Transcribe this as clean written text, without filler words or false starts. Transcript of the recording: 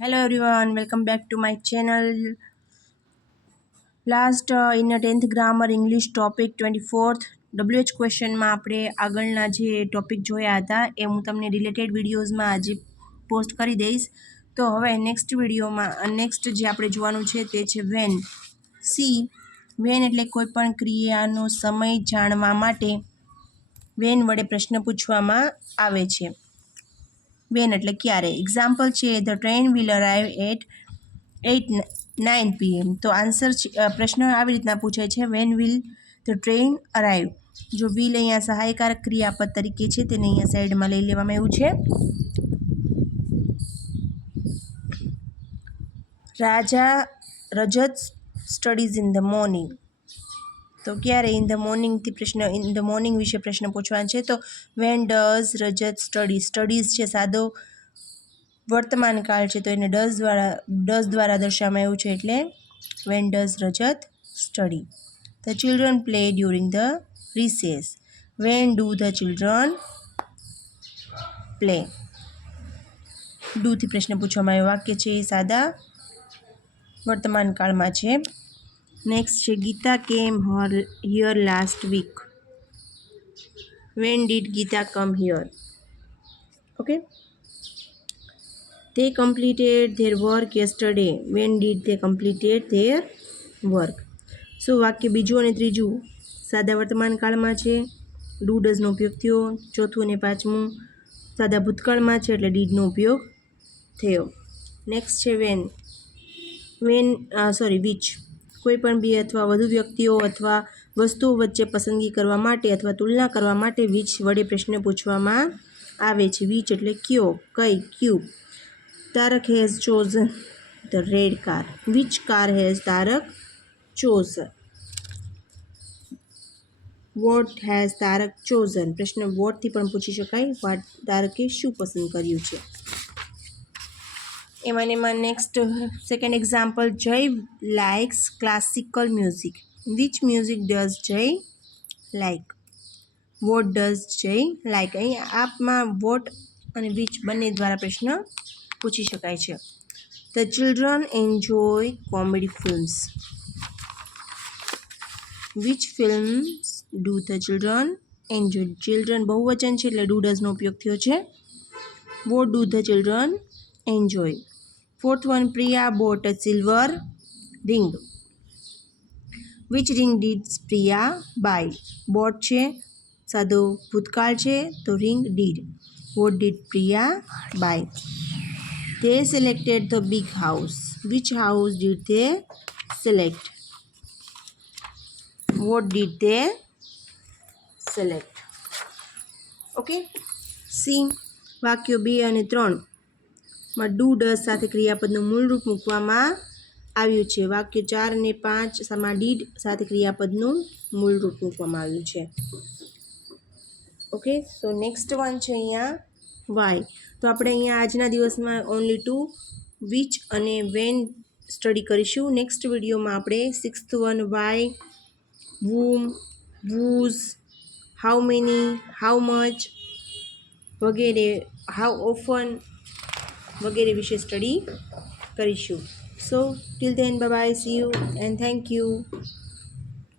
Hello everyone, welcome back to my channel. Last in a 10th grammar English topic 24th WH ક્વેશ્ચનમાં આપણે આગળના જે topic જોયા હતા એ હું તમને રિલેટેડ વિડીયોઝમાં આજે પોસ્ટ કરી દઈશ. તો હવે નેક્સ્ટ જે આપણે જોવાનું છે તે છે વેન. સી વેન એટલે કોઈ પણ ક્રિયાનો સમય જાણવા માટે વેન વડે પ્રશ્ન પૂછવામાં આવે છે. વેન એટલે ક્યારે. એક્ઝામ્પલ છે the train will arrive at 9 PM. તો આન્સર પ્રશ્ન આવી રીતના પૂછાય છે when will the train arrive. જો વિલ અહીંયા સહાયકારક ક્રિયાપદ તરીકે છે તેને અહીંયા સાઈડમાં લઈ લેવામાં આવ્યું છે. Rajat studies in the morning. તો ક્યારે ઇન ધ મોર્નિંગથી ઇન ધ મોર્નિંગ વિશે પ્રશ્ન પૂછવાનો છે. તો વેન ડઝ રજત સ્ટડીઝ છે સાદો વર્તમાન કાળ છે તો એને ડઝ દ્વારા દર્શાવવામાં આવ્યું છે એટલે when does Rajat study. The children play during the recess. When do the children play. ડુથી પ્રશ્ન પૂછવામાં આવ્યો. વાક્ય છે એ સાદા વર્તમાન કાળમાં છે. નેક્સ્ટ છે Gita came here last week. When did Gita come here. Okay. They completed their work yesterday. When did they completed their work? સો વાક્ય બીજું અને ત્રીજું સાદા વર્તમાન કાળમાં છે. ડુ ડઝનો ઉપયોગ થયો. ચોથું અને પાંચમું સાદા ભૂતકાળમાં છે એટલે ડીડનો ઉપયોગ થયો. નેક્સ્ટ છે વિચ. કોઈ પણ બે અથવા વધુ વ્યક્તિઓ અથવા વસ્તુઓ વચ્ચે પસંદગી કરવા માટે અથવા તુલના કરવા માટે વિચ વડે પ્રશ્ન પૂછવામાં આવે છે. વિચ એટલે કયો, કઈ, ક્યુ. Tarak has chosen the red car. Which car has Tarak chosen? What has Tarak chosen? પ્રશ્ન વોટથી પણ પૂછી શકાય. તારકે શું પસંદ કર્યું છે. એમાં નેક્સ્ટ સેકન્ડ એક્ઝામ્પલ જય likes classical music. Which music does જય લાઇક. વોટ ડઝ જય લાઇક. અહીં આપમાં વોટ અને વિચ બંને દ્વારા પ્રશ્ન પૂછી શકાય છે. The children enjoy comedy films. Which films do the children enjoy. Children બહુવચન છે એટલે ડુ ડઝનો ઉપયોગ થયો છે. What do the children enjoy. Fourth one Priya bought a silver ring. Which ring did Priya buy. Bought છે સાદો ભૂતકાળ છે તો ring did. What did Priya buy. They selected the big house. Which house did they select? What did they select? Okay. C વાક્યો 2 અને 3માં do does સાથે ક્રિયાપદનું મૂળ રૂપ મૂકવામાં આવ્યું છે. વાક્ય 4 અને 5માં ડીડ સાથે ક્રિયાપદનું મૂળ રૂપ મૂકવામાં આવ્યું છે. ઓકે. સો નેક્સ્ટ વન છે અહીંયા વાય. તો આપણે અહીંયા આજના દિવસમાં ઓનલી ટુ વિચ અને વેન સ્ટડી કરીશું. નેક્સ્ટ વિડીયોમાં આપણે 6th when why, whom, whose, how many, how much વગેરે, હાઉ ઓફન વગેરે વિશે સ્ટડી કરીશું. So till then bye bye, see you and thank you.